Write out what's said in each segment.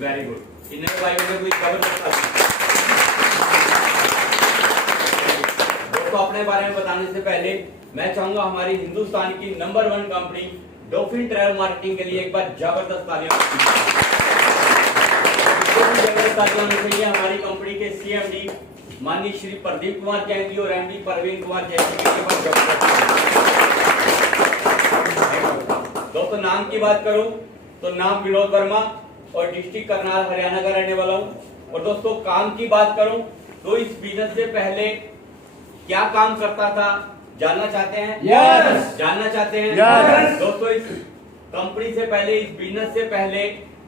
Very good. इन भाइयों में कोई जबरदस्त दोस्तों, अपने बारे में बताने से पहले मैं चाहूंगा हमारी हिंदुस्तान की number 1 company dolphin travel marketing के लिए एक बार जबरदस्त तालियां होनी चाहिए। हमारी कंपनी के सीएमडी माननीय श्री प्रदीप कुमार जैन जी और एमडी परवीन कुमार जैन जी के पास दोस्तों नाम की बात करूं तो नाम विनोद वर्मा और डिस्ट्रिक्ट करनाल हरियाणा का रहने वाला हूं। और दोस्तों काम की बात करूं तो इस बिजनेस से पहले क्या काम करता था जानना चाहते हैं? Yes! जानना चाहते हैं? Yes! दोस्तों इस कंपनी से पहले, इस बिजनेस से पहले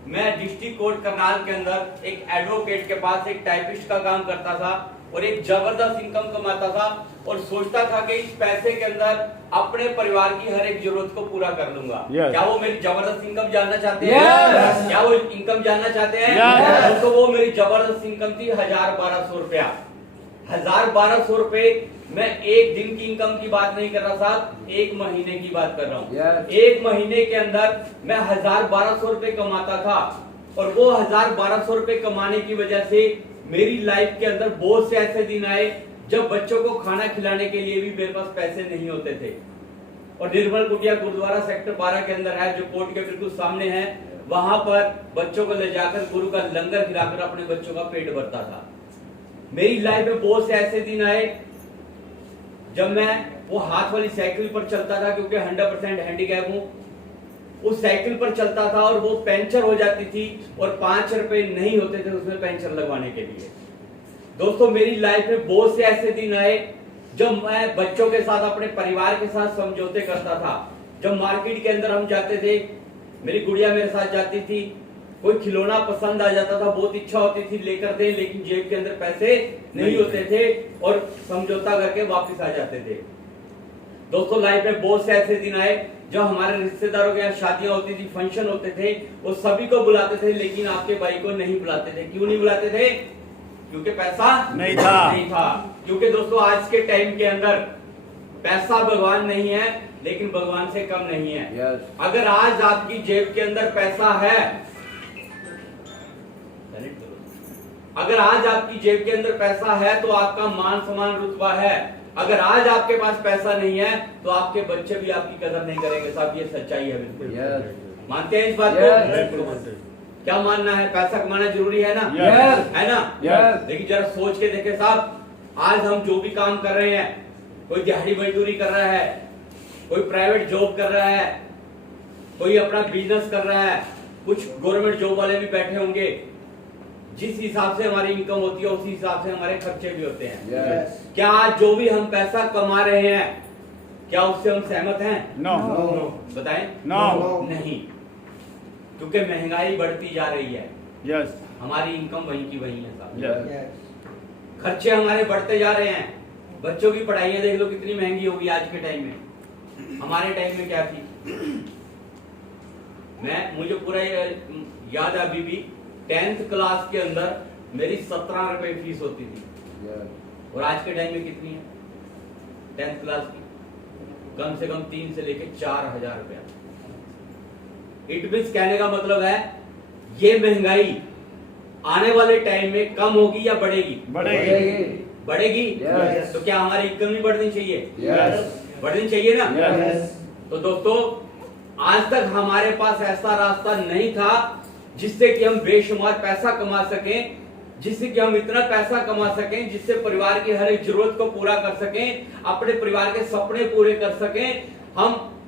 मैं डिस्ट्रिक्ट कोर्ट करनाल के अंदर एक एडवोकेट के पास एक टाइपिस्ट का काम करता था और एक जबरदस्त इनकम कमाता था और सोचता था कि इस पैसे के अंदर अपने परिवार की हर एक जरूरत को पूरा कर लूंगा। Yes. क्या वो मेरी जबरदस्त इनकम जानना चाहते हैं? Yes. क्या वो इनकम जानना चाहते हैं? Yes. तो वो मेरी जबरदस्त इनकम थी 1000-1200 रुपया। 1000-1200 रुपए मैं एक दिन की इनकम की बात नहीं कर रहा साहब, एक महीने की बात कर रहा हूँ। Yes. एक महीने के अंदर मैं 1000-1200 रुपए कमाता था और वो 1000-1200 रुपए कमाने की वजह से मेरी लाइफ के अंदर बहुत से ऐसे दिन आए जब बच्चों को खाना खिलाने के लिए भी मेरे पास पैसे नहीं होते थे। और निर्मल कुटिया गुरुद्वारा सेक्टर 12 के अंदर है, जो कोर्ट के बिल्कुल सामने है, वहां पर बच्चों को ले जाकर गुरु का लंगर खिलाकर अपने बच्चों का पेट भरता था। मेरी लाइफ में बहुत से ऐसे दिन आए जब मैं वो हाथ वाली साइकिल पर चलता था, क्योंकि 100% हैंडीकैप हूं। उस साइकिल पर चलता था और वो पंचर हो जाती थी और 5 रुपए नहीं होते थे उसमें पंचर लगवाने के लिए। दोस्तों मेरी लाइफ में बहुत से ऐसे दिन आए जब मैं बच्चों के साथ, अपने परिवार के साथ समझौते करता था। जब मार्केट के अंदर हम जाते थे, मेरी गुड़िया मेरे साथ जाती थी, कोई खिलौना पसंद आ जाता था, बहुत इच्छा होती थी लेकर दे, लेकिन जेब के अंदर पैसे नहीं होते थे और समझौता करके वापस आ जाते थे। दोस्तों लाइफ में बहुत से ऐसे दिन आए जब हमारे रिश्तेदारों के यहाँ शादियां होती थी, फंक्शन होते थे, वो सभी को बुलाते थे, लेकिन आपके भाई को नहीं बुलाते थे। क्यों नहीं बुलाते थे? क्योंकि पैसा नहीं था। क्योंकि दोस्तों आज के टाइम के अंदर पैसा भगवान नहीं है, लेकिन भगवान से कम नहीं है। Yes. अगर आज आपकी जेब के अंदर पैसा है, अगर आज आपकी जेब के अंदर पैसा है तो आपका मान सम्मान रुतबा है। अगर आज आपके पास पैसा नहीं है तो आपके बच्चे भी आपकी कदर नहीं करेंगे साहब, ये सच्चाई है बिल्कुल। Yes. मानते हैं इस बात Yes. को? क्या मानना है? पैसा कमाना जरूरी है ना? Yes. है ना? Yes. लेकिन जरा सोच के देखें साहब, आज हम जो भी काम कर रहे हैं, कोई दिहाड़ी मजदूरी कर रहा है, कोई प्राइवेट जॉब कर रहा है, कोई अपना बिजनेस कर रहा है, कुछ गवर्नमेंट जॉब वाले भी बैठे होंगे। जिस हिसाब से हमारी इनकम होती है उसी हिसाब से हमारे खर्चे भी होते हैं। Yes. क्या आज जो भी हम पैसा कमा रहे हैं, क्या उससे हम सहमत हैं? No. बताएं। No. नहीं, क्योंकि महंगाई बढ़ती जा रही है, Yes. हमारी इनकम वहीं की वहीं है साहब। Yes. खर्चे हमारे बढ़ते जा रहे हैं। बच्चों की पढ़ाइयाँ देख लो कितनी महंगी होगी आज के टाइम में। हमारे टाइम में क्या थी? मुझे पूरा याद है अभी भी, 10th क्लास के अंदर मेरी 17 रुपए फीस होती थी। Yes. और आज के टाइम में कितनी है 10th क्लास की? कम से कम 3 से लेकर 4000 रुपया। इट मींस कहने का मतलब है ये महंगाई आने वाले टाइम में कम होगी या बढ़ेगी? बढ़ेगी। Yes. तो क्या हमारी इनकम नहीं बढ़नी चाहिए? Yes. बढ़नी चाहिए ना? Yes. तो दोस्तों आज तक हमारे पास ऐसा रास्ता नहीं था जिससे कि हम बेशुमार पैसा कमा सकें, जिससे कि हम इतना पैसा कमा सकें जिससे परिवार की हर एक जरूरत को पूरा कर सकें, अपने परिवार के सपने पूरे कर सकें।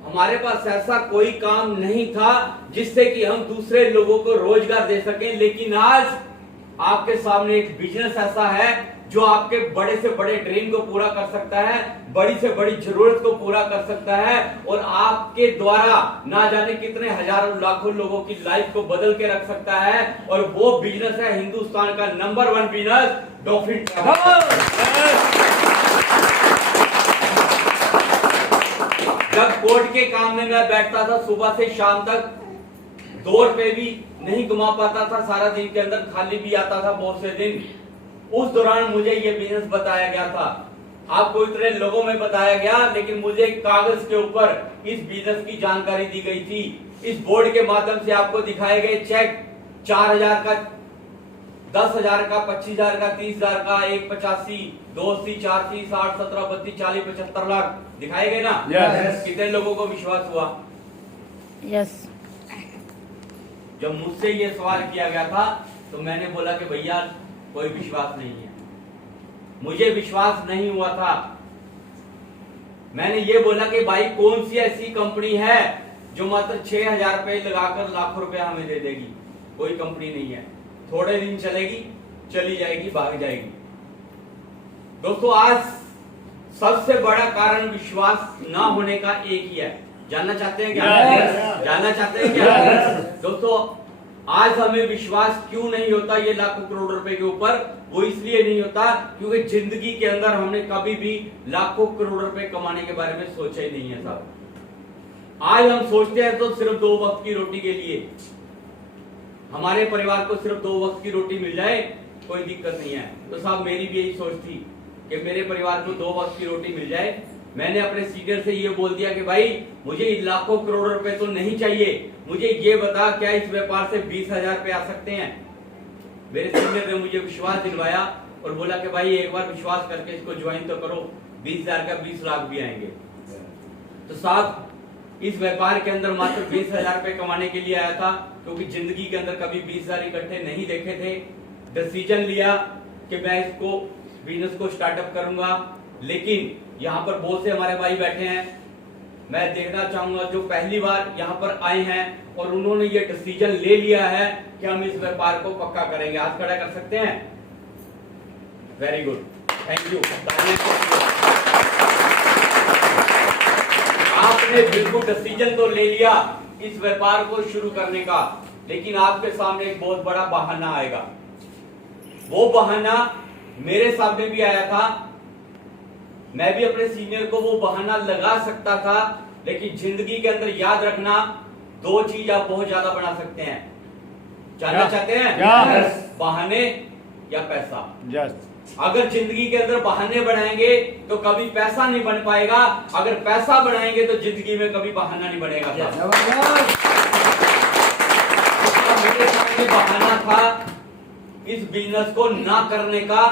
हमारे पास ऐसा कोई काम नहीं था जिससे कि हम दूसरे लोगों को रोजगार दे सकें। लेकिन आज आपके सामने एक बिजनेस ऐसा है जो आपके बड़े से बड़े ड्रीम को पूरा कर सकता है, बड़ी से बड़ी जरूरत को पूरा कर सकता है और आपके द्वारा ना जाने कितने हजारों लाखों लोगों की लाइफ को बदल के रख सकता है। और वो बिजनेस है हिंदुस्तान का नंबर 1 बिजनेस, डॉल्फिन ट्रैवल। जब कोर्ट के काम में मैं बैठता था सुबह से शाम तक, 2 रुपए भी नहीं कमा पाता था, सारा दिन के अंदर खाली भी आता था बहुत से दिन। उस दौरान मुझे ये बिजनेस बताया गया था, आपको इतने लोगों में बताया गया, लेकिन मुझे कागज के ऊपर इस बिजनेस की जानकारी दी गई थी इस बोर्ड के माध्यम से आपको दिखाए गए चेक 4,000 का, 10,000 का, 25,000 का, 30,000 का, 1,85, 280, 480, 60, 17, 32, 40, 75 लाख दिखाए गए ना? Yes. कितने लोगों को विश्वास हुआ? यस। जब मुझसे ये सवाल किया गया था तो मैंने बोला कि भैया कोई विश्वास नहीं है, मुझे विश्वास नहीं हुआ था। मैंने ये बोला कि भाई कौन सी ऐसी कंपनी है जो मात्र 6,000 रुपए लगाकर लाखों रुपया हमें दे देगी? कोई कंपनी नहीं है। थोड़े दिन चलेगी, चली जाएगी, भाग जाएगी। दोस्तों, आज सबसे बड़ा कारण विश्वास ना होने का एक ही है। जानना चाहते हैं क्या? जानना चाहते हैं क्या? दोस्तों, आज हमें विश्वास क्यों नहीं होता ये लाखों करोड़ रुपए के ऊपर? वो इसलिए नहीं होता क्योंकि जिंदगी के अंदर हमने कभी भी लाखों करोड़ रुपए कमाने के बारे में सोचा ही नहीं है साहब। आज हम सोचते हैं तो सिर्फ 2 वक्त की रोटी के लिए। हमारे परिवार को सिर्फ 2 वक्त की रोटी मिल जाए कोई दिक्कत नहीं है। तो साहब, मेरी भी यही सोच थी कि मेरे परिवार को 2 वक्त की रोटी मिल जाए। मैंने अपने सीनियर से ये बोल दिया कि भाई मुझे लाखों करोड़ रुपए तो नहीं चाहिए, मुझे ये बता क्या इस व्यापार से 20,000 रुपए आ सकते हैं? मेरे सीनियर ने मुझे विश्वास दिलवाया और बोला कि भाई एक बार विश्वास करके इसको ज्वाइन तो करो, 20,000 का 20 लाख भी आएंगे। तो साहब, इस व्यापार के अंदर मात्र 20,000 रुपए कमाने के लिए आया था, क्योंकि जिंदगी के अंदर कभी 20,000 इकट्ठे नहीं देखे थे। डिसीजन लिया कि मैं इसको बिजनेस को स्टार्टअप करूंगा। लेकिन यहाँ पर बहुत से हमारे भाई बैठे हैं, मैं देखना चाहूंगा जो पहली बार यहाँ पर आए हैं और उन्होंने ये डिसीजन ले लिया है कि हम इस व्यापार को पक्का करेंगे। हाथ खड़ा कर सकते हैं? Very good, thank you. आपने बिल्कुल डिसीजन तो ले लिया इस व्यापार को शुरू करने का, लेकिन आपके सामने एक बहुत बड़ा बहाना आएगा। वो बहाना मेरे सामने भी आया था, मैं भी अपने सीनियर को वो बहाना लगा सकता था। लेकिन जिंदगी के अंदर याद रखना, 2 चीज आप बहुत ज्यादा बना सकते हैं। जानना चाहते हैं? Yes. बहाने या पैसा? Yes. अगर जिंदगी के अंदर बहाने बनाएंगे तो कभी पैसा नहीं बन पाएगा, अगर पैसा बनाएंगे तो जिंदगी में कभी बहाना नहीं बनेगा। मेरे सामने बहाना था इस बिजनेस को ना करने का,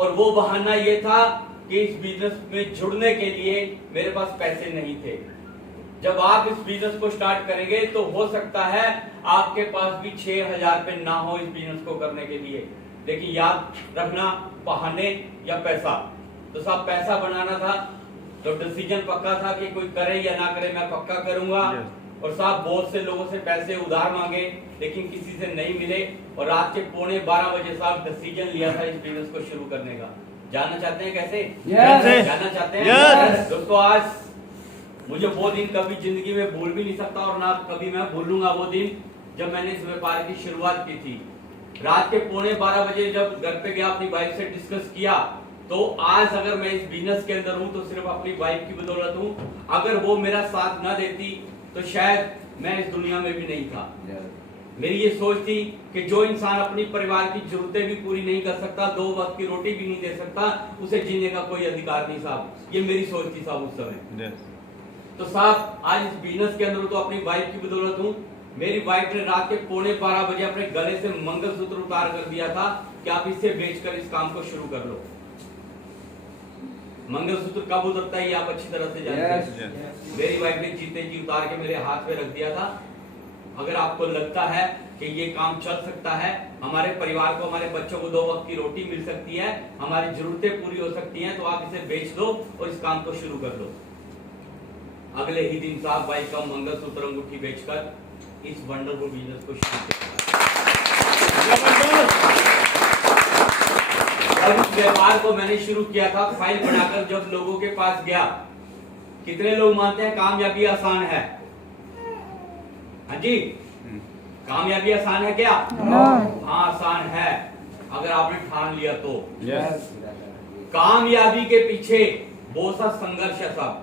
और वो बहाना ये था कि इस बिजनेस में जुड़ने के लिए मेरे पास पैसे नहीं थे। जब आप इस बिजनेस को स्टार्ट करेंगे तो हो सकता है आपके पास भी 6,000 रुपए ना हो इस बिजनेस को करने के लिए। लेकिन याद रखना, बहाने या पैसा। तो साहब, पैसा बनाना था तो डिसीजन पक्का था कि कोई करे या ना करे, मैं पक्का करूंगा। और साहब, बहुत से लोगों से पैसे उधार मांगे लेकिन किसी से नहीं मिले, और रात के 11:15 बजे साहब डिसीजन लिया था इस बिजनेस को शुरू करने का। जानना चाहते हैं कैसे? जानना चाहते हैं? दोस्तों, आज मुझे वो दिन कभी जिंदगी में भूल भी नहीं सकता, और ना कभी मैं भूलूंगा वो दिन जब मैंने इस व्यापार की शुरुआत की थी। रात के 11:15 बजे जब घर पे गया, अपनी वाइफ से डिस्कस किया, तो आज अगर मैं इस बिजनेस के अंदर हूं तो सिर्फ अपनी वाइफ की बदौलत हूं। अगर वो मेरा साथ ना देती तो शायद मैं इस दुनिया में भी नहीं था। मेरी ये सोच थी कि जो इंसान अपनी परिवार की जरूरतें भी पूरी नहीं कर सकता, 2 वक्त की रोटी भी नहीं दे सकता, उसे जीने का कोई अधिकार नहीं साहब। ये मेरी सोच थी साहब उस समय। तो साहब, आज इस बिजनेस के अंदर तो अपनी वाइफ की बदौलत हूँ। मेरी वाइफ ने रात के 11:15 बजे अपने गले से मंगलसूत्र उतार कर दिया था कि आप इससे बेचकर इस काम को शुरू कर लो। मंगलसूत्र कब उतरता है ये आप अच्छी तरह से जानते हैं। मेरी वाइफ ने जीते जी उतार के मेरे हाथ में रख दिया था। अगर आपको लगता है कि ये काम चल सकता है, हमारे परिवार को, हमारे बच्चों को 2 वक्त की रोटी मिल सकती है, हमारी जरूरतें पूरी हो सकती हैं, तो आप इसे बेच दो और इस काम को शुरू कर लो। अगले ही दिन साहब वाइफ का मंगलसूत्र अंगूठी बेचकर इस वंडरफुल बिजनेस को शुरू किया। इस व्यापार को मैंने शुरू किया था, फाइल बनाकर जब लोगों के पास गया, कितने लोग मानते हैं कामयाबी आसान है? हाँ जी, कामयाबी आसान है क्या? हाँ, आसान है अगर आपने ठान लिया तो। कामयाबी के पीछे बहुत सा संघर्ष है साहब।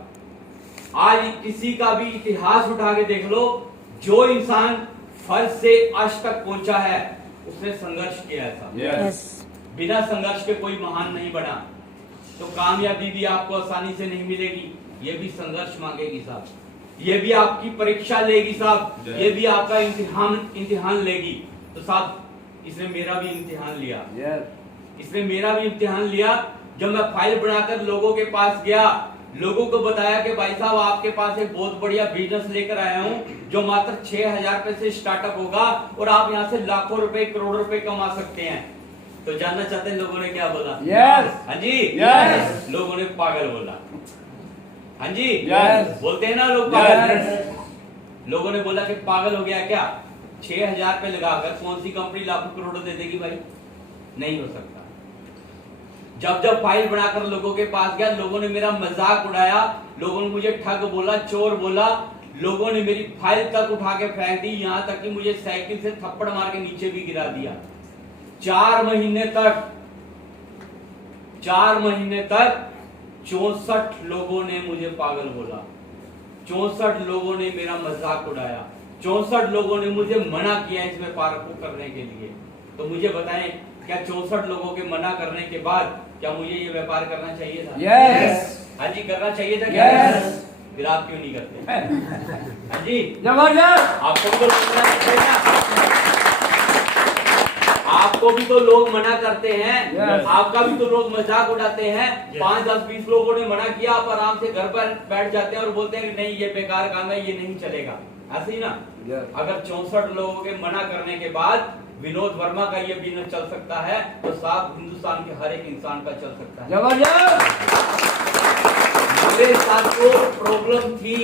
आज किसी का भी इतिहास उठा के देख लो, जो इंसान फर्श से अर्श तक पहुंचा है उसने संघर्ष किया है साहब। बिना संघर्ष के कोई महान नहीं बना। तो कामयाबी भी आपको आसानी से नहीं मिलेगी, ये भी संघर्ष मांगेगी साहब। ये भी आपकी परीक्षा लेगी साहब, ये भी आपका इम्तिहान लेगी। तो साहब इसने मेरा भी इम्तिहान लिया, इसने मेरा भी इम्तिहान लिया। जब मैं फाइल बनाकर लोगों के पास गया, लोगों को बताया कि भाई साहब आपके पास एक बहुत बढ़िया बिजनेस लेकर आया हूं जो मात्र 6,000 रुपए से स्टार्टअप होगा और आप यहां से लाखों रुपए करोड़ों रुपए कमा सकते हैं। तो जानना चाहते हैं लोगों ने क्या बोला? हाँ जी, लोगों ने पागल बोला। हाँ जी, बोलते हैं ना लोग पागल। लोगों ने बोला कि पागल हो गया क्या, 6,000 रुपए लगाकर कौन सी कंपनी लाखों करोड़ों दे देगी भाई? नहीं हो सकता। जब फाइल बनाकर लोगों के पास गया, लोगों ने मेरा मजाक उड़ाया, लोगों ने मुझे ठग बोला, चोर बोला, लोगों ने मेरी फाइल तक उठा के फेंक दी, यहां तक कि मुझे साइकिल से थप्पड़ मार के नीचे भी गिरा दिया। 4 महीने तक 64 लोगों ने मुझे पागल बोला, 64 लोगों ने मेरा मजाक उड़ाया, 64 लोगों ने मुझे मना किया इस व्यापार को करने के लिए। तो मुझे बताएं, क्या 64 लोगों के मना करने के बाद क्या मुझे ये व्यापार करना चाहिए था? हाँ जी, करना चाहिए था क्या? फिर आप क्यों नहीं करते? हाँ जी, जबरदस्त। आपको भी तो आपको भी तो लोग मना करते हैं, आपका भी तो लोग मजाक उड़ाते हैं। 5, 10, 20 लोगों ने मना किया, आप आराम से घर पर बैठ जाते हैं और बोलते हैं कि नहीं ये बेकार काम है, ये नहीं चलेगा। ऐसे ही ना? अगर 64 लोगों के मना करने के बाद विनोद वर्मा का ये बिजनेस चल सकता है, तो साथ हिंदुस्तान के हर एक इंसान का चल सकता है। मेरे साथ तो प्रॉब्लम थी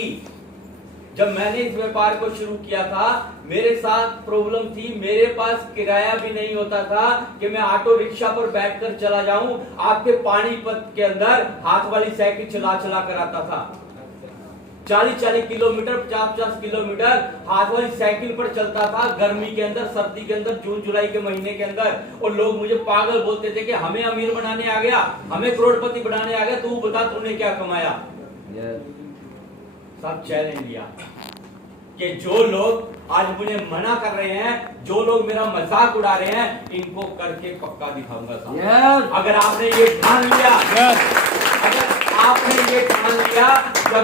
जब मैंने इस व्यापार को शुरू किया था, मेरे साथ प्रॉब्लम थी, मेरे पास किराया भी नहीं होता था कि मैं ऑटो रिक्शा पर बैठकर चला जाऊं, आपके पानीपत के अंदर हाथ वाली साइकिल चला कर आता था। 40-40 किलोमीटर, 50-50 किलोमीटर हाथ वाली साइकिल पर चलता था, गर्मी के अंदर, सर्दी के अंदर, जून जुलाई के महीने के अंदर। और लोग मुझे पागल बोलते थे कि हमें अमीर बनाने आ गया, हमें करोड़पति बनाने आ गया, तू बता तूने क्या कमाया? सब चैलेंज लिया कि जो लोग आज मुझे मना कर रहे हैं, जो लोग मेरा मजाक उड़ा रहे हैं, इनको करके पक्का दिखाऊंगा साहब। अगर आपने ये ठान लिया, अगर आपने ये ठान लिया,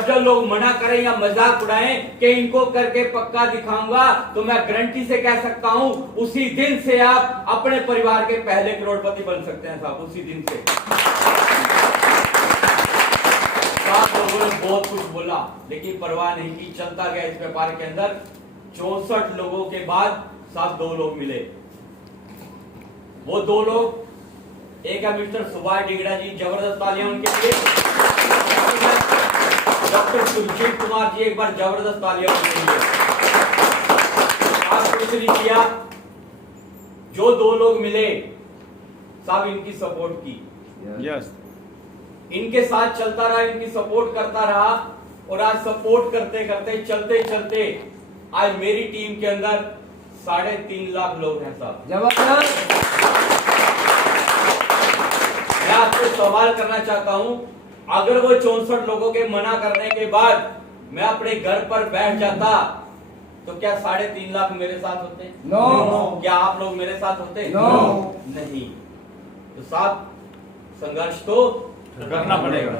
जब लोग मना करें या मजाक उड़ाएं कि इनको करके पक्का दिखाऊंगा, तो मैं गारंटी से कह सकता हूं उसी दिन से आप अपने परिवार के पहले करोड़पति बन सकते हैं साहब, उसी दिन से। सात लोगों ने बहुत कुछ बोला लेकिन परवाह नहीं की, चलता गया इस व्यापार के अंदर। 64 लोगों के बाद साहब 2 लोग मिले। वो 2 लोग, एक है मिस्टर सुभाष डिगड़ा जी, जबरदस्त तालियां उनके लिए। डॉक्टर सुरजीत कुमार जी, एक बार जबरदस्त तालियां उनके लिए। आज कुछ नहीं किया, जो 2 लोग मिले साहब इनकी सपोर्ट की, इनके साथ चलता रहा, इनकी सपोर्ट करता रहा, और आज सपोर्ट करते करते चलते चलते आज मेरी टीम के अंदर 3.5 लाख लोग हैं साहब। जबरदस्त। मैं आपसे सवाल करना चाहता हूं, अगर वो 64 लोगों के मना करने के बाद मैं अपने घर पर बैठ जाता, तो क्या 3.5 लाख मेरे साथ होते? नो। क्या आप लोग मेरे साथ होते? नो। नहीं। तो साहब संघर्ष तो करना पड़ेगा,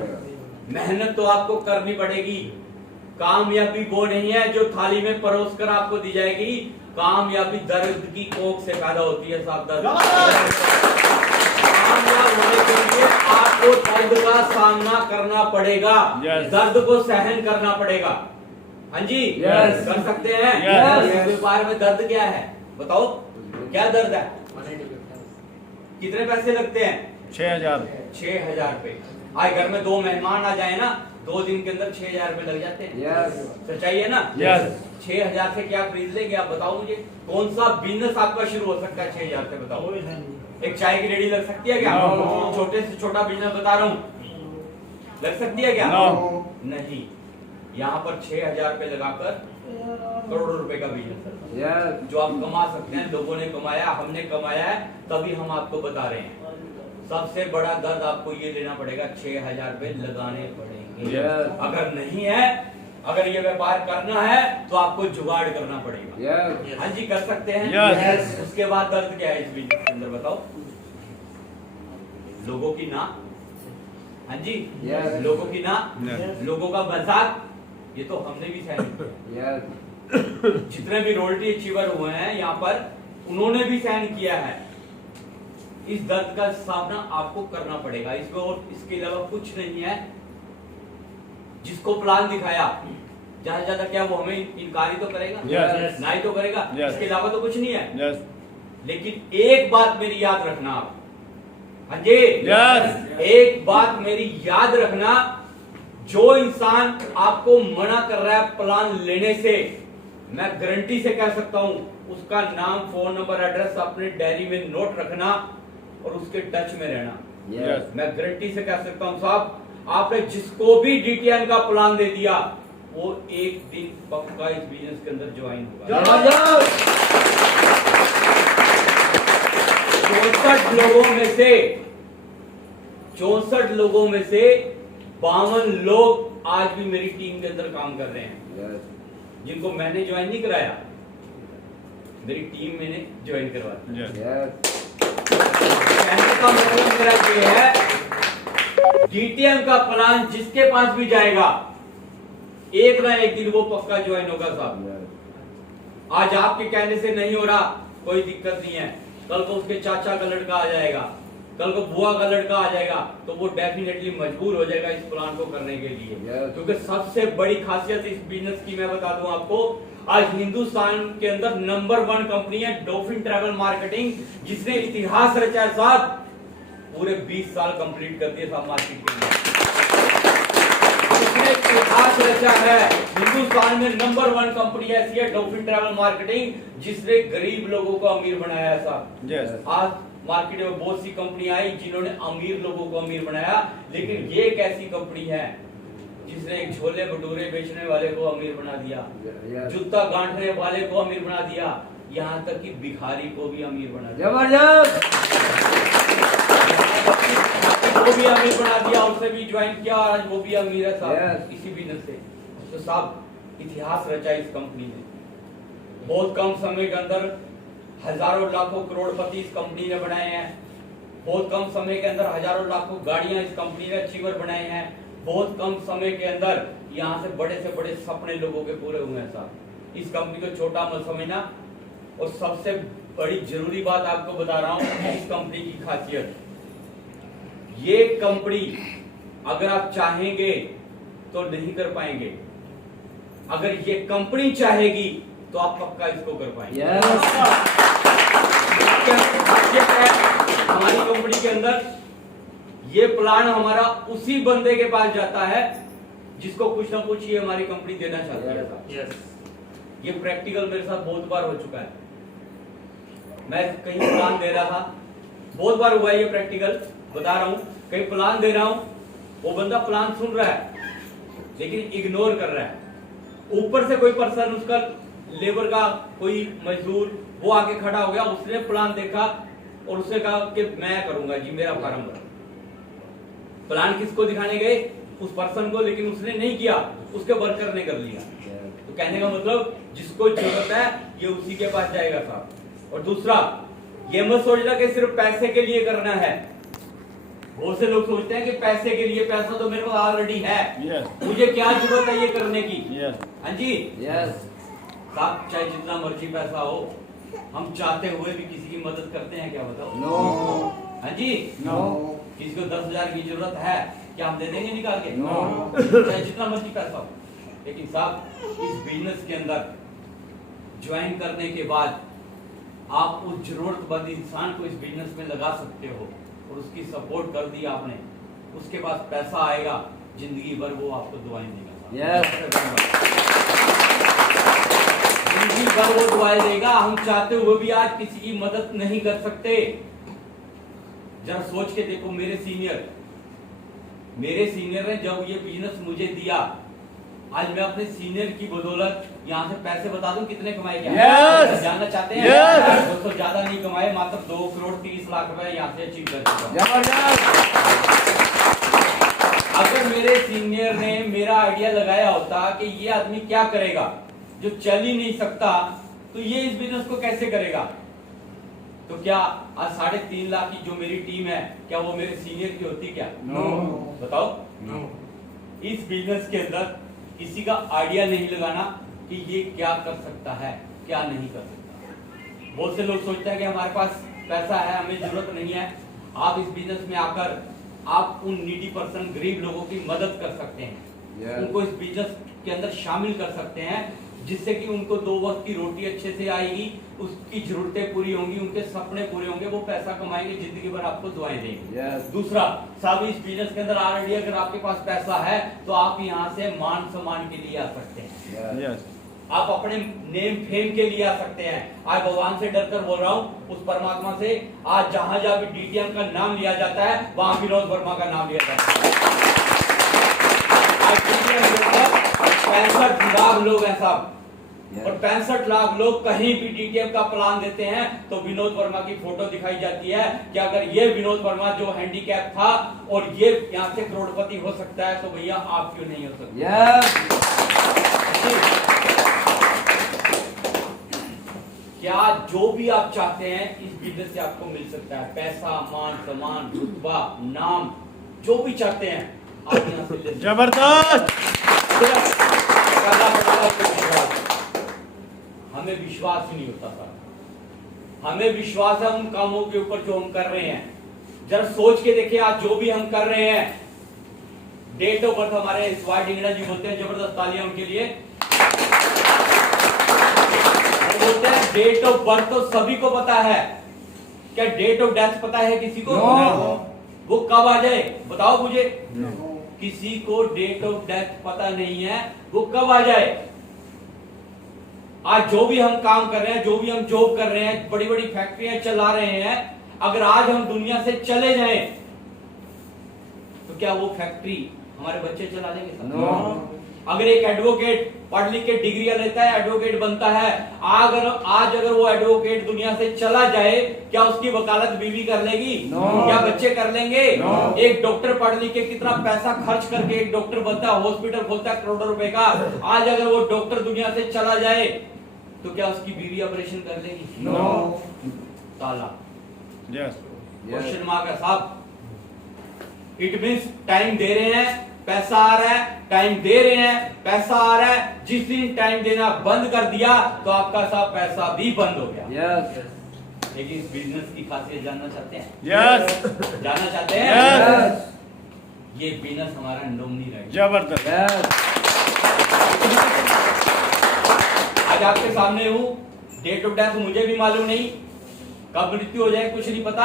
मेहनत तो आपको करनी पड़ेगी। कामयाबी वो नहीं है जो थाली में परोस कर आपको दी जाएगी, कामयाबी दर्द की कोख से पैदा होती है साहब। कामयाब होने के लिए आपको दर्द का सामना करना पड़ेगा, दर्द को सहन करना पड़ेगा। हाँ जी, कर सकते हैं। व्यापार में दर्द क्या है बताओ, क्या दर्द है? कितने पैसे लगते हैं? 6,000 रुपए। आज घर में 2 मेहमान आ जाए ना, 2 दिन के अंदर 6,000 रुपए लग जाते हैं। सच्चाई है ना? 6,000 से क्या खरीद लेंगे आप बताओ मुझे? कौन सा बिजनेस आपका शुरू हो सकता है 6,000 से बताओ? एक चाय की रेडी लग सकती है क्या? छोटे से छोटा बिजनेस बता रहा हूँ, लग सकती है क्या? नहीं। यहाँ पर 6,000 रुपए लगाकर करोड़ों रुपए का बिजनेस है जो आप कमा सकते हैं। लोगों ने कमाया, हमने कमाया है, तभी हम आपको बता रहे हैं। सबसे बड़ा दर्द आपको ये लेना पड़ेगा, 6,000 रुपए लगाने पड़ेंगे। अगर नहीं है, अगर ये व्यापार करना है तो आपको जुगाड़ करना पड़ेगा। हाँ जी, कर सकते हैं। उसके बाद दर्द क्या है इस बिजनेस के अंदर बताओ? लोगों की ना, हाँ जी, लोगों की ना, लोगों का मजाक, ये तो हमने भी साइन किया। Yes. जितने भी रॉयल्टी अचीवर हुए हैं यहाँ पर, उन्होंने भी साइन किया है। इस दर्द का सामना आपको करना पड़ेगा, इसमें और इसके अलावा कुछ नहीं है। जिसको प्लान दिखाया, ज्यादा से ज्यादा क्या वो हमें इनकार ही तो करेगा, Yes. ना ही तो करेगा, Yes. इसके अलावा तो कुछ नहीं है। Yes. लेकिन एक बात मेरी याद रखना आप, हाँ जी, Yes. एक बात मेरी याद रखना, जो इंसान आपको मना कर रहा है प्लान लेने से, मैं गारंटी से कह सकता हूं, उसका नाम, फोन नंबर, एड्रेस अपने डायरी में नोट रखना और उसके टच में रहना। Yes. मैं गारंटी से कह सकता हूं साहब, आपने जिसको भी डीटीएन का प्लान दे दिया, वो एक दिन पक्का इस बिजनेस के अंदर ज्वाइन होगा। जबरदस्त। 64 लोगों में से 52 लोग आज भी मेरी टीम के अंदर काम कर रहे हैं, Yes. जिनको मैंने ज्वाइन नहीं कराया, मेरी टीम मैंने ज्वाइन करवा दी। Yes. Yes. कहने का मतलब मेरा ये है, डीटीएम का प्लान जिसके पास भी जाएगा, एक ना एक दिन वो पक्का ज्वाइन होगा साहब। Yes. आज आपके कहने से नहीं हो रहा, कोई दिक्कत नहीं है, कल को उसके चाचा का लड़का आ जाएगा, कल को बुआ का लड़का आ जाएगा, तो वो डेफिनेटली मजबूर हो जाएगा इस प्लान को करने के लिए। Yes. क्योंकि सबसे बड़ी खासियत इस बिजनेस की मैं बता दूं आपको, आज हिंदुस्तान के अंदर नंबर 1 कंपनी है डॉल्फिन ट्रैवल मार्केटिंग, जिसने इतिहास रचा है साहब, पूरे 20 साल कंप्लीट कर दिए साहब मार्केट के अंदर। जिसने इतिहास रचा है, हिंदुस्तान में नंबर 1 कंपनी ऐसी है डॉल्फिन ट्रैवल मार्केटिंग, जिसने गरीब लोगों को अमीर बनाया है साहब। Yes. आज मार्केट में बहुत सी कंपनी आई जिन्होंने अमीर लोगों को अमीर बनाया, लेकिन ये एक ऐसी कंपनी है जिसने एक छोले भटूरे बेचने वाले को अमीर बना दिया, Yes. जूता गांठने वाले को अमीर बना दिया, यहाँ तक कि भिखारी को भी अमीर बना दिया, जबरदस्त। वो भी अमीर बना दिया, उसने भी ज्वाइन किया और आज वो भी अमीर है साहब। Yes. इसी बिजनेस से तो साहब इतिहास रचा इस कंपनी ने। बहुत कम समय के अंदर हजारों लाखों करोड़पति इस कंपनी ने बनाए हैं। बहुत कम समय के अंदर हजारों लाखों गाड़ियां इस कंपनी ने अचीवर बनाए हैं। बहुत कम समय के अंदर यहाँ से बड़े सपने लोगों के पूरे हुए हैं साहब। इस कंपनी को छोटा मत समझना। और सबसे बड़ी जरूरी बात आपको बता रहा हूं, इस कंपनी की खासियत, ये कंपनी अगर आप चाहेंगे तो नहीं कर पाएंगे, अगर ये कंपनी चाहेगी तो आप पक्का इसको कर पाएंगे। Yes. खासियत है हमारी कंपनी के अंदर, ये प्लान हमारा उसी बंदे के पास जाता है जिसको कुछ ना कुछ ये हमारी कंपनी देना चाहती है। ये प्रैक्टिकल मेरे साथ बहुत बार हो चुका है। मैं कहीं प्लान दे रहा था, बहुत बार हुआ है ये प्रैक्टिकल, बता रहा हूं, कहीं प्लान दे रहा हूं, वो बंदा प्लान सुन रहा है लेकिन इग्नोर कर रहा है। ऊपर से कोई पर्सन, उसका लेबर का कोई मजदूर, वो आके खड़ा हो गया, उसने प्लान देखा और उसने कहा कि मैं करूंगा जी, मेरा फार्म भरो। प्लान किसको दिखाने गए? उस पर्सन को, लेकिन उसने नहीं किया, उसके वर्कर ने कर लिया। तो कहने का मतलब जिसको जरूरत है ये उसी के पास जाएगा साहब। और दूसरा, ये मत सोचना कि सिर्फ पैसे के लिए करना है। बहुत से लोग सोचते हैं कि पैसे के लिए, पैसा तो मेरे पास ऑलरेडी है, Yes. मुझे क्या जरूरत है ये करने की। Yes. हाँ जी Yes. साहब, चाहे जितना मर्जी पैसा हो, हम चाहते हुए भी किसी की मदद करते हैं क्या, बताओ? No. हाँ जी, No. किसी को 10,000 की जरूरत है, क्या हम दे देंगे निकाल के? No. चाहे जितना मर्जी पैसा हो। लेकिन साहब, इस बिजनेस के अंदर ज्वाइन करने के बाद आप उस जरूरतमंद इंसान को इस बिजनेस में लगा सकते हो और उसकी सपोर्ट कर दी आपने, उसके पास पैसा आएगा, जिंदगी भर वो आपको दुआएं देगा। Yes. जिंदगी भर वो दुआएं देगा। हम चाहते हुए भी आज किसी की मदद नहीं कर सकते। जरा सोच के देखो, मेरे सीनियर ने जब ये बिजनेस मुझे दिया, आज मैं अपने सीनियर की बदौलत यहाँ से पैसे बता दूं कितने कमाए क्या? Yes. जानना चाहते हैं? Yes. दोस्तों, ज्यादा नहीं कमाए, मात्र 2 करोड़ 30 लाख रुपए यहाँ से अचीव कर चुका हूं। जबरदस्त। अगर मेरे सीनियर ने मेरा आइडिया लगाया होता कि ये आदमी क्या करेगा जो चल ही नहीं सकता, तो ये इस बिजनेस को कैसे करेगा? तो क्या आज 3.5 लाख की जो मेरी टीम है, क्या वो मेरे सीनियर की होती क्या? No. बताओ। No. इस बिजनेस के अंदर किसी का आइडिया नहीं लगाना कि ये क्या कर सकता है, क्या नहीं कर सकता। बहुत से लोग सोचते हैं कि हमारे पास पैसा है, हमें जरूरत नहीं है। आप इस बिजनेस में आकर आप उन नीडी पर्सन, गरीब लोगों की मदद कर सकते हैं, उनको इस बिजनेस के अंदर शामिल कर सकते हैं, जिससे कि उनको 2 वक्त की रोटी अच्छे से आएगी, उसकी जरूरतें पूरी होंगी, उनके सपने पूरे होंगे, वो पैसा कमाएंगे, जिंदगी भर आपको दुआएं देंगे। दूसरा, साहब इस बिजनेस के अंदर ऑलरेडी अगर आपके पास पैसा है तो आप यहाँ से मान सम्मान के लिए आ सकते हैं, आप अपने नेम फेम के लिए आ सकते हैं। आज भगवान से डरकर बोल रहा हूँ, उस परमात्मा से, आज जहां जहां भी डीटीएम का नाम लिया जाता है वहां विनोद वर्मा का नाम लिया जाता है। आज डीटीएम 65 लाख लोग हैं साहब, और 65 लाख लोग कहीं भी डीटीएम का प्लान देते हैं तो विनोद वर्मा की फोटो दिखाई जाती है कि अगर ये विनोद वर्मा जो हैंडीकैप था और ये यहाँ से करोड़पति हो सकता है तो भैया आप क्यों नहीं हो सकते? क्या जो भी आप चाहते हैं इस बिजनेस से आपको मिल सकता है, पैसा, मान सम्मान, रुतबा, नाम, जो भी चाहते हैं आप यहाँ से ले। जबरदस्त। हमें विश्वास ही नहीं होता था, हमें विश्वास है उन कामों के ऊपर जो हम कर रहे हैं। जरा सोच के देखिए, आज जो भी हम कर रहे हैं, डेट ऑफ बर्थ हमारे स्वाई डिंगड़ा जी बोलते हैं, जबरदस्त तालियां उनके लिए। बोलते हैं डेट ऑफ बर्थ तो सभी को पता है, क्या डेट ऑफ डेथ पता है किसी को? वो कब आ जाए बताओ मुझे। किसी को डेट ऑफ डेथ पता नहीं है, वो कब आ जाए। आज जो भी हम काम कर रहे हैं, जो भी हम जॉब कर रहे हैं, बड़ी बड़ी फैक्ट्रियां चला रहे हैं, अगर आज हम दुनिया से चले जाएं तो क्या वो फैक्ट्री हमारे बच्चे चला लेंगे? अगर एक एडवोकेट पढ़ लिख के डिग्रियां लेता है, एडवोकेट बनता है, आज अगर वो एडवोकेट दुनिया से चला जाए, क्या उसकी वकालत बीवी कर लेगी? क्या बच्चे कर लेंगे? एक डॉक्टर पढ़ लिख के कितना पैसा खर्च करके एक डॉक्टर बनता है, हॉस्पिटल खोलता है करोड़ों रुपए का, आज अगर वो डॉक्टर दुनिया से चला जाए तो क्या उसकी बीवी ऑपरेशन कर लेगी? ताला, क्वेश्चन मार्क है साहब। इट मींस टाइम दे रहे हैं, पैसा आ रहा है, टाइम दे रहे हैं, पैसा आ रहा है। जिस दिन टाइम देना बंद कर दिया तो आपका साहब पैसा भी बंद हो गया। लेकिन इस बिजनेस की खासियत जानना चाहते हैं? जानना चाहते हैं? ये बिजनेस हमारा नॉमिनी राइट। जबरदस्त। आज आपके सामने हूँ, डेट ऑफ डेथ मुझे भी मालूम नहीं, कब मृत्यु हो जाए कुछ नहीं पता।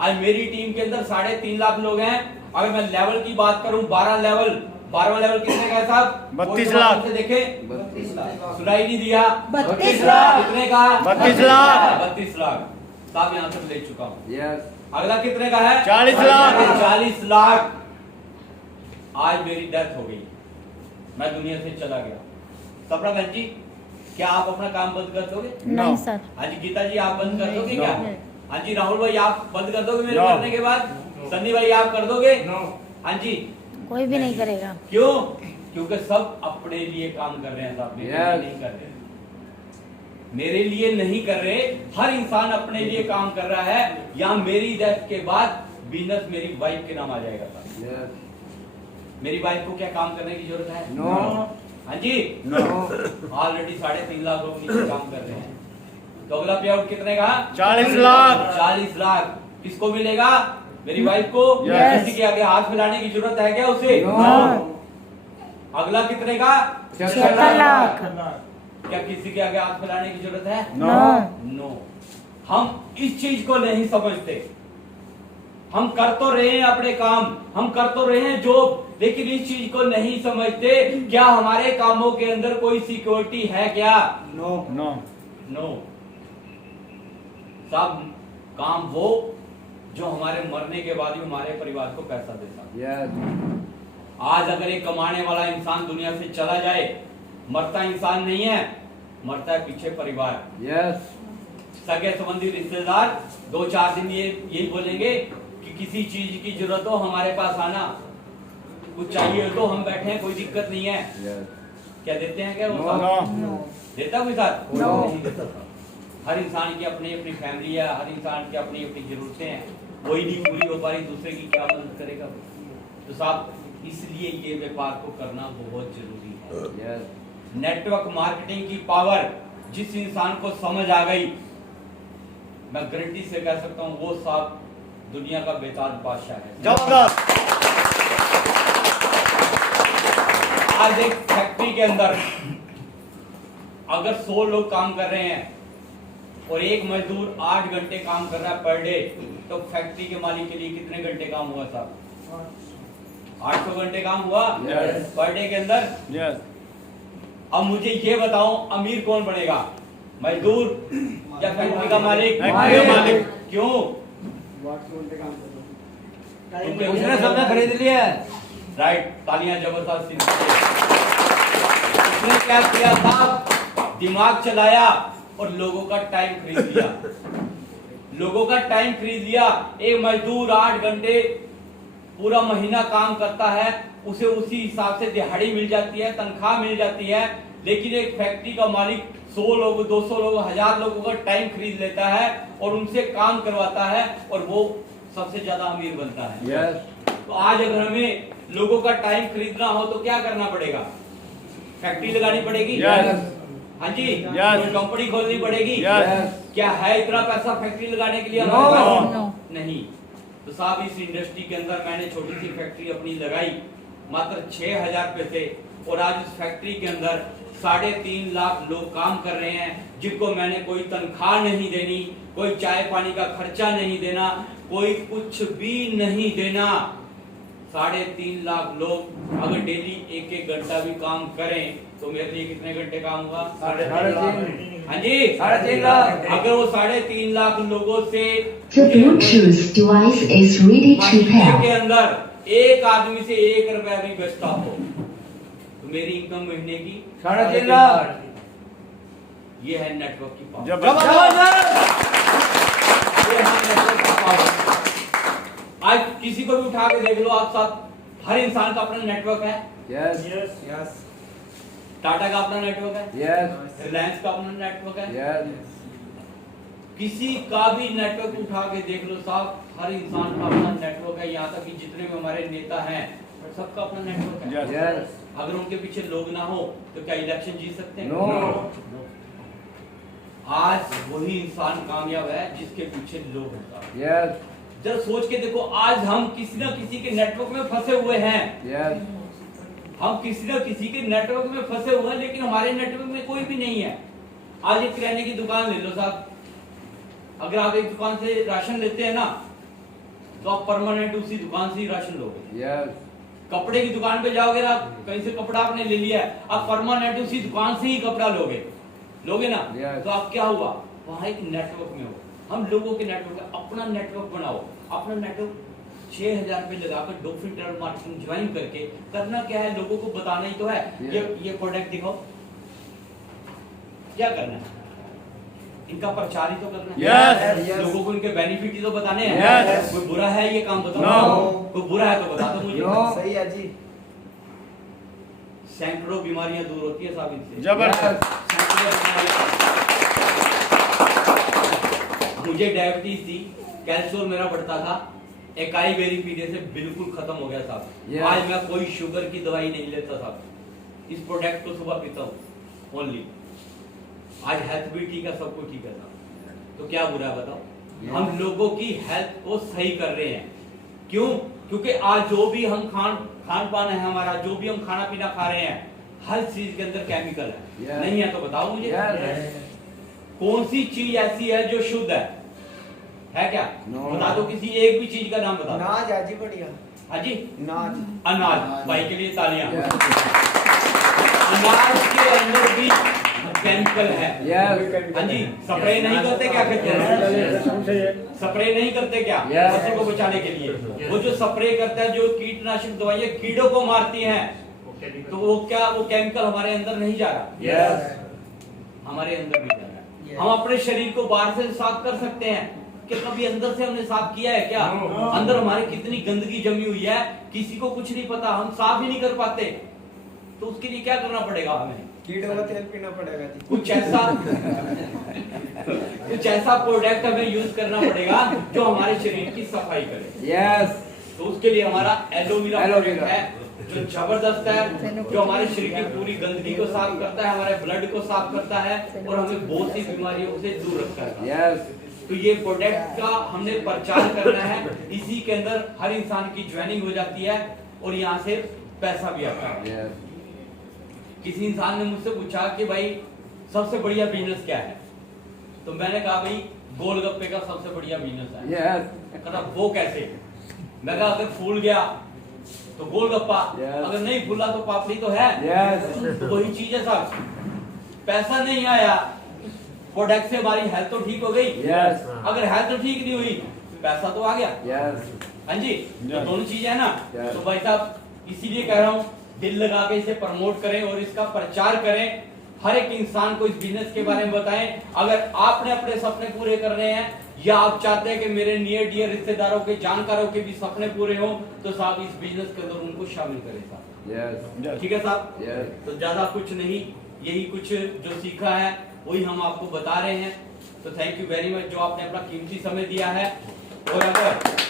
आज मेरी टीम के अंदर 3.5 लाख लोग हैं। अगर मैं लेवल की बात करूं, 12 लेवल, 12वां लेवल कितने का है साहब? 32 लाख से देखे, 32 लाख सुनाई नहीं दिया? 32 लाख। कितने का? 32 लाख। 32 लाख साहब यहाँ से ले चुका हूँ। अगला कितने का है? 40 लाख। 40 लाख। आज मेरी डेथ हो गई, मैं दुनिया से चला गया। सपना बहन जी, क्या आप अपना काम बंद कर दोगे? नहीं सर। हाँ जी गीता जी, आप बंद कर दोगे क्या? हाँ जी राहुल भाई, आप बंद कर दोगे मेरे करने के बाद? सन्नी भाई, आप कर दोगे? हाँ जी, कोई भी नहीं करेगा। क्यों? क्योंकि सब अपने लिए काम कर रहे हैं साहब, मेरे लिए नहीं कर रहे, मेरे लिए नहीं कर रहे। हर इंसान अपने लिए काम कर रहा है। यहाँ मेरी डेथ के बाद बिजनेस मेरी वाइफ के नाम आ जाएगा साहब। मेरी वाइफ को क्या काम करने की जरूरत है? हाँ जी, ऑलरेडी 3.5 लाख लोग नीचे काम कर रहे हैं। तो अगला पे आउट कितने का? 40 लाख। 40 लाख किसको मिलेगा? मेरी वाइफ को। किसी के आगे हाथ मिलाने की जरूरत है क्या उसे? अगला कितने का? 76 लाख। क्या किसी के आगे हाथ मिलाने की जरूरत है? नो। हम इस चीज को नहीं समझते। हम कर तो रहे हैं अपने काम, हम कर तो रहे हैं जॉब, लेकिन इस चीज को नहीं समझते, क्या हमारे कामों के अंदर कोई सिक्योरिटी है क्या? नो। सब काम वो जो हमारे मरने के बाद ही हमारे परिवार को पैसा देता। आज अगर एक कमाने वाला इंसान दुनिया से चला जाए, मरता इंसान नहीं है, मरता है पीछे परिवार। सगे संबंधी रिश्तेदार 2-4 दिन यही बोलेंगे कि किसी चीज की जरूरत हो हमारे पास आना, कुछ चाहिए तो हम बैठे हैं, कोई दिक्कत नहीं है। क्या देते हैं क्या वो? देता कोई साथ? नहीं देता। हर इंसान की अपनी अपनी फैमिली है, हर इंसान की अपनी अपनी जरूरतें हैं, वही नहीं पूरी हो पा रही, दूसरे की क्या मदद करेगा? तो साहब इसलिए ये व्यापार को करना बहुत जरूरी है। नेटवर्क मार्केटिंग की पावर जिस इंसान को समझ आ गई, मैं गारंटी से कह सकता हूं वो साहब दुनिया का बेताज बादशाह है। जबरदस्त। आज एक फैक्ट्री के अंदर अगर 100 लोग काम कर रहे हैं और एक मजदूर 8 घंटे काम कर रहा है पर डे, तो फैक्ट्री के मालिक के लिए कितने घंटे काम हुआ साहब? 800 घंटे काम हुआ पर डे के अंदर। यस। अब मुझे ये बताओ, अमीर कौन बनेगा, मजदूर या फैक्ट्री का मालिक? फैक्ट्री का मालिक। क्यों? उसने सबने खरीद लिया है। राइट, तालियां जबरदस्त। उसने क्या किया था? दिमाग चलाया और लोगों का टाइम खरीद लिया। लोगों का टाइम खरीद लिया। एक मजदूर 8 घंटे पूरा महीना काम करता है, उसे उसी हिसाब से दिहाड़ी मिल जाती है, तनख्वाह मिल जाती है। लेकिन एक फैक्ट्री का मालिक 100 लोग, 200 लोग, 1000 लोगों का टाइम खरीद लेता है और उनसे काम करवाता है और वो सबसे ज्यादा अमीर बनता है। तो आज अगर हमें लोगों का टाइम खरीदना हो तो क्या करना पड़ेगा? फैक्ट्री लगानी पड़ेगी। हाँ जी, कोई कंपनी खोलनी पड़ेगी। क्या है इतना पैसा फैक्ट्री लगाने के लिए हमारे पास? नहीं। तो साहब इस इंडस्ट्री के अंदर मैंने छोटी सी फैक्ट्री अपनी लगाई मात्र 6000 रुपए से, और आज इस फैक्ट्री के अंदर 3.5 लाख लोग काम कर रहे हैं, जिनको मैंने कोई तनख्वाह नहीं देनी, कोई चाय पानी का खर्चा नहीं देना, कोई कुछ भी नहीं देना। 3.5 लाख लोग अगर डेली 1-1 घंटा भी काम करें तो मेरे लिए कितने घंटे काम हुआ? 3.5। हाँ जी, 3.5 लाख। अगर वो 3.5 लाख लोगों से The Bluetooth device is ready to महीने के pair. अंदर एक आदमी से 1 रुपया भी बचता हो तो मेरी इनकम महीने की 3.5 लाख। ये है नेटवर्क की पावर। ये है नेटवर्क की पावर। आज किसी को भी उठा के देख लो आप साथ, हर इंसान का अपना नेटवर्क है। यस। टाटा का अपना नेटवर्क है, यस। रिलायंस का अपना नेटवर्क है, यस। किसी का भी नेटवर्क उठा के देख लो साहब, हर इंसान का अपना नेटवर्क है। यहाँ तक कि जितने भी हमारे नेता हैं सबका अपना नेटवर्क है। यस। अगर उनके पीछे लोग ना हो तो क्या इलेक्शन जीत सकते हैं? नो। आज वही इंसान कामयाब है जिसके पीछे लोग होता है। यस। जरा सोच के देखो, आज हम किसी ना किसी के नेटवर्क में फंसे हुए हैं। यस। हम किसी ना किसी के नेटवर्क में फंसे हुए हैं, लेकिन हमारे नेटवर्क में कोई भी नहीं है। आज एक किराने की दुकान ले लो साहब, अगर आप एक दुकान से राशन लेते हैं ना तो आप परमानेंट उसी दुकान से ही राशन लोगे। यस। कपड़े की दुकान पे जाओगे ना, कहीं से कपड़ा आपने ले लिया है, आप परमानेंट उसी दुकान से ही कपड़ा लोगे ना। Yes. तो आप क्या हुआ, वहां एक नेटवर्क में हो। हम लोगों के नेटवर्क में अपना नेटवर्क बनाओ। अपना नेटवर्क 6000 रुपए लगाकर डॉक्टर इंटरनेट मार्केटिंग ज्वाइन करके करना क्या है, लोगों को बताना ही तो है। Yes. ये प्रोडक्ट दिखाओ, क्या करना है? इनका प्रचार ही तो करना है। Yes. लोगों को इनके बेनिफिट ही तो बताने हैं। Yes. कोई बुरा है ये काम बताओ? No. कोई बुरा है तो बता दो मुझे। No. सही है जी। सैकड़ों बीमारियां दूर होती है साहब इनसे। जबरदस्त। सैकड़ों बीमारियां। मुझे डायबिटीज थी, कैल्शियम मेरा बढ़ता था, एकाई बेरी पीने से बिल्कुल खत्म हो गया साहब। Yes. आज मैं कोई शुगर की दवाई नहीं लेता साहब, इस प्रोडक्ट को सुबह पीता हूँ ओनली। आज हेल्थ भी ठीक है, सब कुछ ठीक है साहब, तो क्या बुरा है बताओ? Yes. हम लोगों की हेल्थ को सही कर रहे हैं। क्यों? क्योंकि आज जो भी हम खान पान है हमारा, जो भी हम खाना पीना खा रहे हैं, हर चीज के अंदर केमिकल है। Yes. नहीं है तो बताओ मुझे। Yes. कौन सी चीज ऐसी है जो शुद्ध है क्या? No. बता दो, किसी एक भी चीज का नाम बता दो। नाज है जी, बढ़िया हाँ जी, नाज। अनाज। भाई के लिए तालियां। Yes. अनाज के अंदर भी केमिकल है। Yes. हाँ जी, स्प्रे नहीं करते क्या कहते हैं? स्प्रे नहीं करते क्या Yes. फसल को बचाने के लिए? वो जो स्प्रे करता है, जो कीटनाशक दवाइयां कीड़ों को मारती हैं, तो वो क्या, वो केमिकल हमारे अंदर नहीं जा रहा? Yes. हमारे अंदर भी जा रहा है। हम अपने शरीर को बाहर से साफ कर सकते हैं, क्या कभी अंदर से हमने साफ किया है क्या? अंदर हमारे कितनी गंदगी जमी हुई है, किसी को कुछ नहीं पता, हम साफ ही नहीं कर पाते। तो उसके लिए क्या करना पड़ेगा हमें? कीड़ों का तेल पीना पड़ेगा जी। कुछ ऐसा प्रोडक्ट हमें यूज करना पड़ेगा जो हमारे शरीर की सफाई करे। Yes. तो उसके लिए हमारा एलोवेरा एलोवेरा। प्रोडक्ट है, जो जबरदस्त है, जो हमारे शरीर की पूरी गंदगी को साफ करता है, हमारे ब्लड को साफ करता है और हमें बहुत सी बीमारियों से दूर रखता है। तो ये प्रोडक्ट का हमने प्रचार करना है, इसी के अंदर हर इंसान की ज्वाइनिंग हो जाती है और यहाँ से पैसा भी आता है। किसी इंसान ने मुझसे पूछा कि भाई सबसे बढ़िया बिजनेस क्या है, तो मैंने कहा भाई गोलगप्पे का सबसे बढ़िया बिजनेस है। कहता वो कैसे? मैं कहा अगर फूल गया तो गोलगप्पा, अगर नहीं फूला तो पापड़ी तो है। तो वही चीज है साहब, पैसा नहीं आया, प्रोडक्ट से हमारी हेल्थ तो ठीक हो गई। अगर हेल्थ तो ठीक नहीं हुई, पैसा तो आ गया। हाँ जी, तो दोनों चीजें है ना। तो भाई साहब इसीलिए कह रहा हूँ, दिल लगा के इसे प्रमोट करें और इसका प्रचार करें, हर एक इंसान को इस बिजनेस के बारे में बताएं। अगर आपने अपने सपने पूरे करने हैं या आप चाहते हैं कि मेरे नियर डियर रिश्तेदारों के, जानकारों के भी सपने पूरे हों, तो साहब इस बिजनेस के अंदर उनको शामिल करें साहब। ठीक है साहब। तो ज्यादा कुछ नहीं, यही कुछ जो सीखा है वही हम आपको बता रहे हैं। तो थैंक यू वेरी मच जो आपने अपना कीमती समय दिया है। और अगर